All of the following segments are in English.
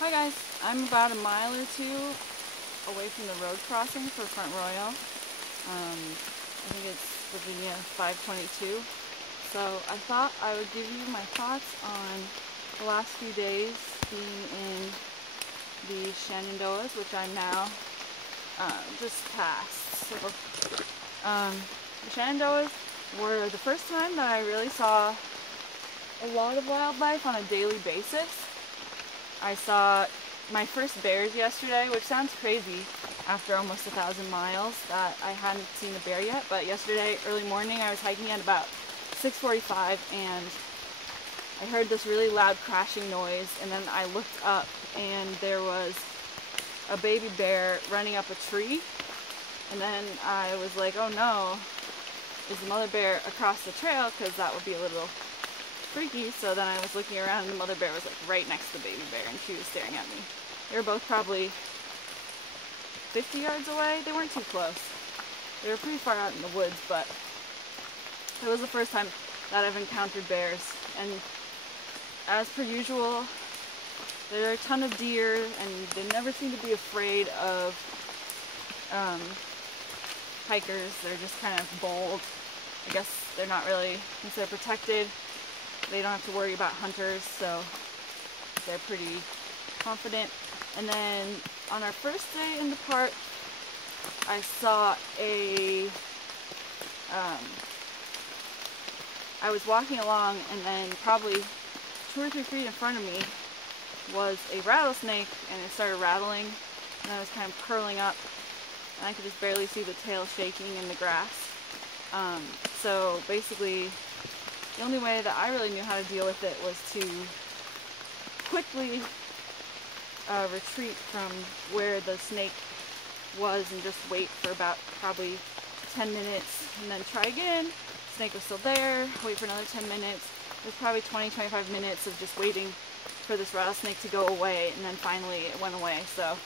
Hi guys, I'm about a mile or two away from the road crossing for Front Royal. I think it's Virginia 522. So I thought I would give you my thoughts on the last few days being in the Shenandoahs, which I'm now just past. So the Shenandoahs were the first time that I really saw a lot of wildlife on a daily basis. I saw my first bears yesterday, which sounds crazy after almost 1,000 miles that I hadn't seen a bear yet, but yesterday early morning I was hiking at about 6:45 and I heard this really loud crashing noise, and then I looked up and there was a baby bear running up a tree, and then I was like, oh no, is the mother bear across the trail, because that would be a little freaky. So then I was looking around and the mother bear was like right next to the baby bear and she was staring at me. They were both probably 50 yards away. They weren't too close. They were pretty far out in the woods, but it was the first time that I've encountered bears. And as per usual, there are a ton of deer and they never seem to be afraid of hikers. They're just kind of bold. I guess they're not really, since they're protected, they don't have to worry about hunters, so they're pretty confident. And then on our first day in the park, I saw I was walking along, and then probably 2 or 3 feet in front of me was a rattlesnake, and it started rattling, and I was kind of curling up, and I could just barely see the tail shaking in the grass. So basically, the only way that I really knew how to deal with it was to quickly retreat from where the snake was and just wait for about probably 10 minutes and then try again. The snake was still there, wait for another 10 minutes. It was probably 20-25 minutes of just waiting for this rattlesnake to go away, and then finally it went away. So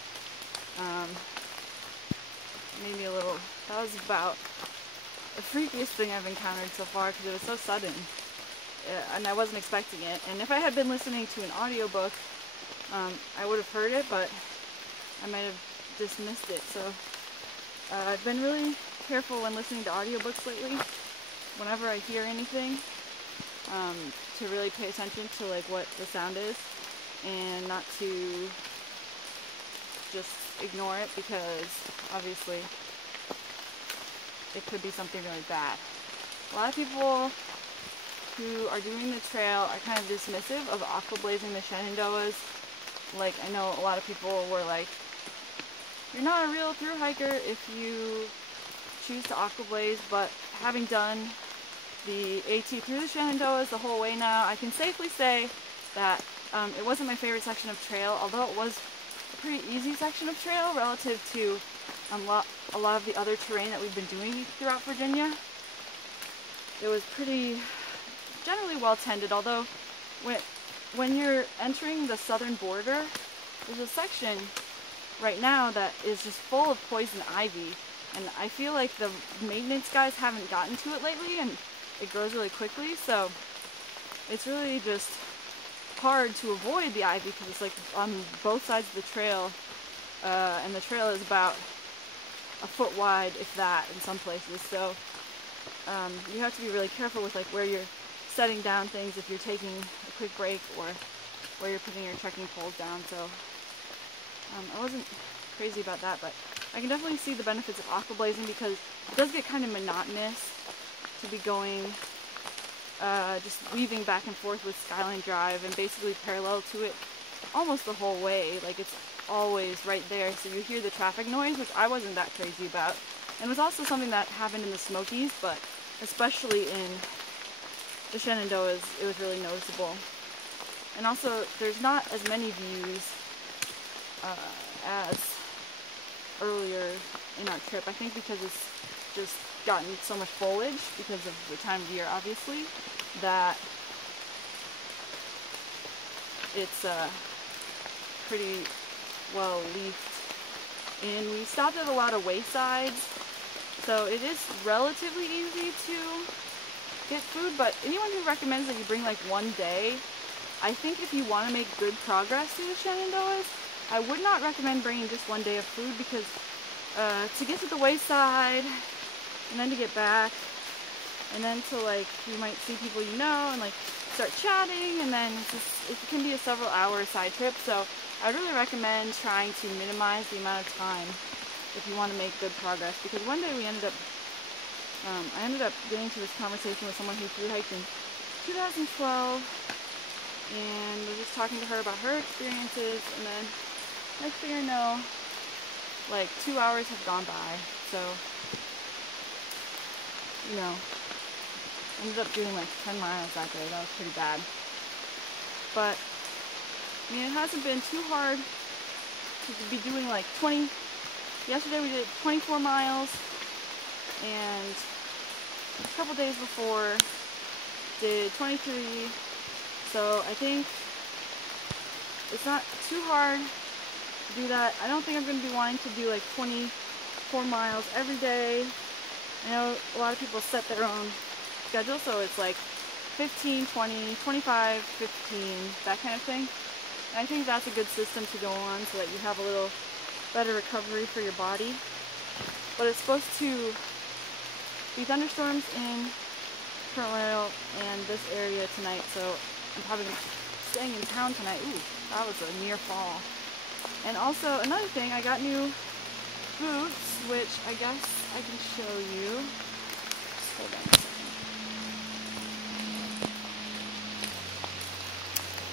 maybe a little, that was about the freakiest thing I've encountered so far, because it was so sudden. And I wasn't expecting it. And if I had been listening to an audiobook, I would have heard it, but I might have dismissed it. So I've been really careful when listening to audiobooks lately, whenever I hear anything, to really pay attention to like what the sound is and not to just ignore it, because obviously it could be something really bad. A lot of people who are doing the trail are kind of dismissive of aquablazing the Shenandoahs. Like, I know a lot of people were like, you're not a real thru hiker if you choose to aquablaze, but having done the AT through the Shenandoahs the whole way now, I can safely say that it wasn't my favorite section of trail, although it was a pretty easy section of trail relative to a lot of the other terrain that we've been doing throughout Virginia. It was pretty generally well tended, although when you're entering the southern border, there's a section right now that is just full of poison ivy, and I feel like the maintenance guys haven't gotten to it lately, and it grows really quickly, so it's really just hard to avoid the ivy because it's like on both sides of the trail, and the trail is about a foot wide, if that, in some places. So you have to be really careful with like where you're setting down things if you're taking a quick break, or where you're putting your trekking poles down. So I wasn't crazy about that, but I can definitely see the benefits of aquablazing, because it does get kind of monotonous to be going just weaving back and forth with Skyline Drive and basically parallel to it almost the whole way. Like, it's always right there, so you hear the traffic noise, which I wasn't that crazy about. And it was also something that happened in the Smokies, but especially in the Shenandoahs, it was really noticeable. And also, there's not as many views as earlier in our trip. I think because it's just gotten so much foliage because of the time of year, obviously, that it's pretty well leafed. And we stopped at a lot of waysides, so it is relatively easy to get food, but anyone who recommends that you bring like one day I think if you want to make good progress through the Shenandoahs, I would not recommend bringing just one day of food, because to get to the wayside and then to get back and then to like, you might see people you know and like start chatting, and then it can be a several hour side trip. So I would really recommend trying to minimize the amount of time if you want to make good progress, because one day I ended up getting to this conversation with someone who thru-hiked in 2012, and was just talking to her about her experiences, and then next thing I know, like 2 hours have gone by. So, you know, ended up doing like 10 miles that day. That was pretty bad. But, I mean, it hasn't been too hard to be doing like 20. Yesterday we did 24 miles, and a couple days before did 23. So I think it's not too hard to do that. I don't think I'm going to be wanting to do like 24 miles every day. I know a lot of people set their own schedule, so it's like 15, 20, 25, 15, that kind of thing. And I think that's a good system to go on so that you have a little better recovery for your body. But it's supposed to be thunderstorms in Colorado and this area tonight, so I'm probably staying in town tonight. Ooh, that was a near fall. And also, another thing, I got new boots, which I guess I can show you. Just hold on a second.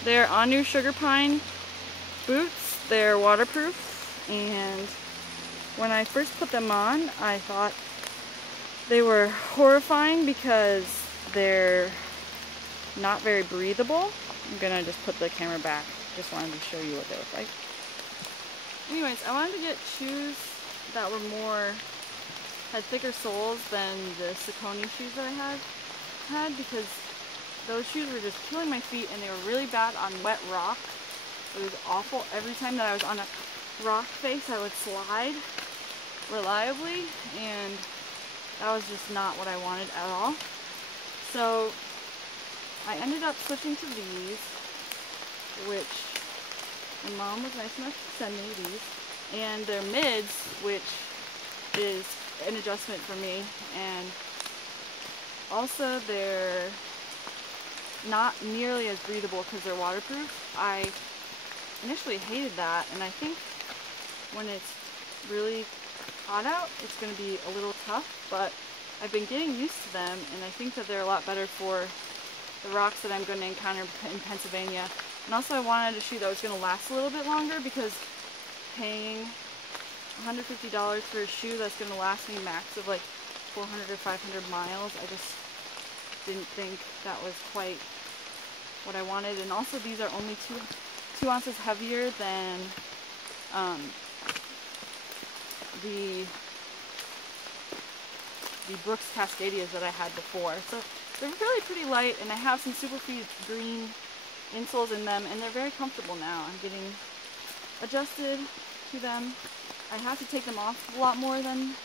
They're Anu Sugar Pine boots. They're waterproof, and when I first put them on, I thought they were horrifying because they're not very breathable. I'm gonna just put the camera back. Just wanted to show you what they look like. Anyways, I wanted to get shoes that were had thicker soles than the Saucony shoes that I had, because those shoes were just killing my feet, and they were really bad on wet rock. It was awful. Every time that I was on a rock face, I would slide reliably, and that was just not what I wanted at all. So I ended up switching to these, which my mom was nice enough to send me these, and they're mids, which is an adjustment for me, and also they're not nearly as breathable because they're waterproof. I initially hated that, and I think when it's really hot out, it's going to be a little tough, but I've been getting used to them, and I think that they're a lot better for the rocks that I'm going to encounter in Pennsylvania. And also I wanted a shoe that was going to last a little bit longer, because paying $150 for a shoe that's going to last me max of like 400 or 500 miles, I just didn't think that was quite what I wanted. And also these are only 2 ounces heavier than the Brooks Cascadias that I had before. So they're really pretty light, and I have some Superfeed green insoles in them, and they're very comfortable now. I'm getting adjusted to them. I have to take them off a lot more than,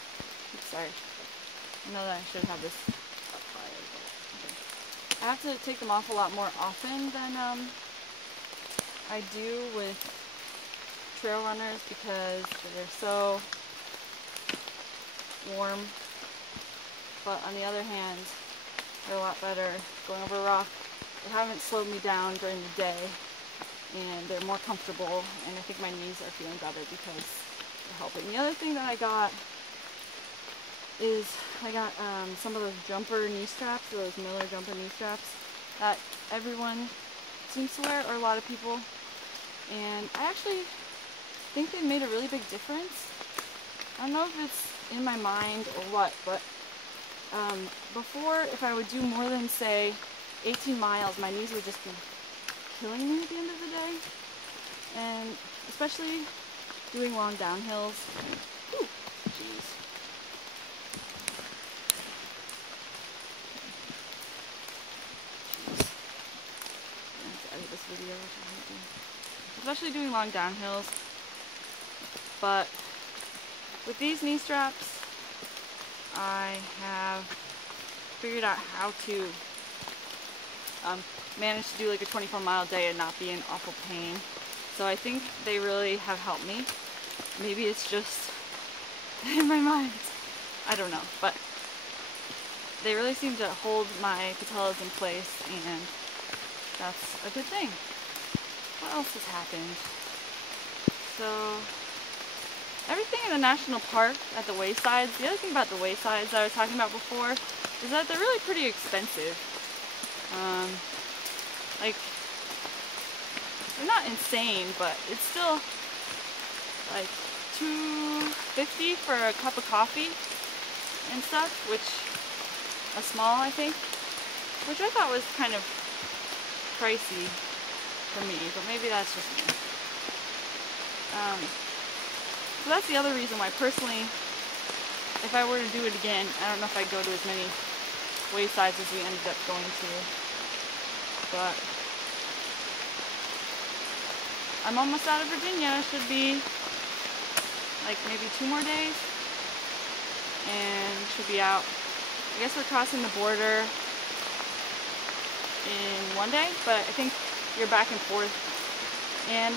oops, sorry. I know that I should have this up higher, but okay. I have to take them off a lot more often than I do with trail runners, because they're so warm. But on the other hand, they're a lot better going over rock. They haven't slowed me down during the day, and they're more comfortable, and I think my knees are feeling better because they're helping. The other thing that I got is some of those jumper knee straps, those Miller jumper knee straps that everyone seems to wear, or a lot of people, and I actually think they made a really big difference. I don't know if it's in my mind or what, but before, if I would do more than, say, 18 miles, my knees would just be killing me at the end of the day. And especially doing long downhills. Ooh, jeez. I have to edit this video, which I haven't done. Especially doing long downhills. But with these knee straps, I have figured out how to manage to do like a 24-mile day and not be in awful pain. So I think they really have helped me. Maybe it's just in my mind. I don't know, but they really seem to hold my patellas in place, and that's a good thing. What else has happened? So, everything in the national park at the waysides, the other thing about the waysides that I was talking about before is that they're really pretty expensive. Like, they're not insane, but it's still like $2.50 for a cup of coffee and stuff, which a small, I think, which I thought was kind of pricey for me, but maybe that's just me. So that's the other reason why personally, if I were to do it again, I don't know if I'd go to as many waysides as we ended up going to, but I'm almost out of Virginia. Should be like maybe 2 more days, and should be out. I guess we're crossing the border in 1 day, but I think you're back and forth. And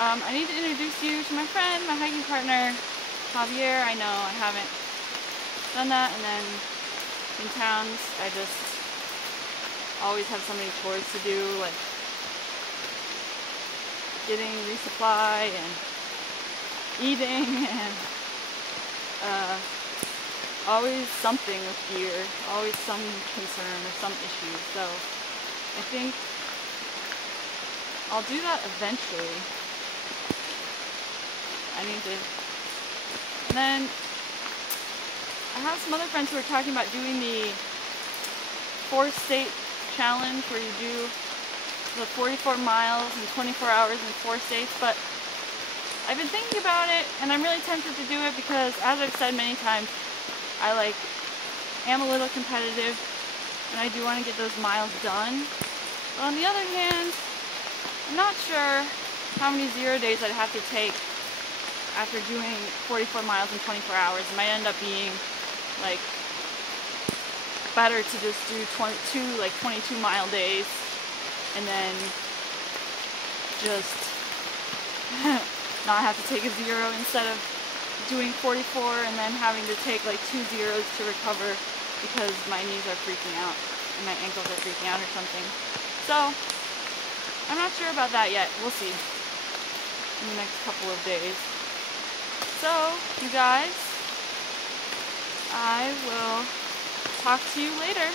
I need to introduce you to my friend, my hiking partner, Javier. I know I haven't done that, and then in towns I just always have so many chores to do, like getting resupply and eating and always something with gear, always some concern or some issue. So I think I'll do that eventually. I need to. And then I have some other friends who are talking about doing the 4-state challenge, where you do the 44 miles in 24 hours in 4 states, but I've been thinking about it, and I'm really tempted to do it because, as I've said many times, I am a little competitive, and I do want to get those miles done. But on the other hand, I'm not sure how many 0 days I'd have to take after doing 44 miles in 24 hours. It might end up being like better to just do 22-mile days, and then just not have to take a 0 instead of doing 44 and then having to take like 2 zeros to recover because my knees are freaking out and my ankles are freaking out or something. So I'm not sure about that yet. We'll see in the next couple of days. So you guys, I will talk to you later.